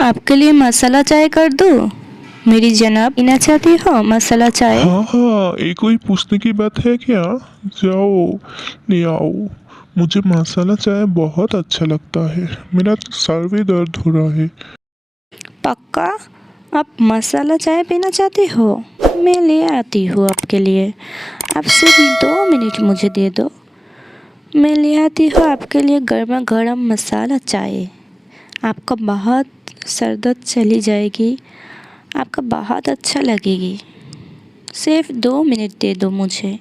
आपके लिए मसाला चाय कर दूँ? मेरी जनाब, पीना चाहती हो मसाला चाय? हाँ हाँ, ये कोई पूछने की बात है क्या? जाओ ले आओ। मुझे मसाला चाय बहुत अच्छा लगता है। मेरा सर भी दर्द हो रहा है। पक्का? आप मसाला चाय पीना चाहती हो? मैं ले आती हूँ आपके लिए। आप सिर्फ 2 मिनट मुझे दे दो। मैं ले आती हूँ आपके लिए गर्मा गर्म मसाला चाय। आपका बहुत सर दर्द चली जाएगी। आपका बहुत अच्छा लगेगी। सिर्फ 2 मिनट दे दो मुझे।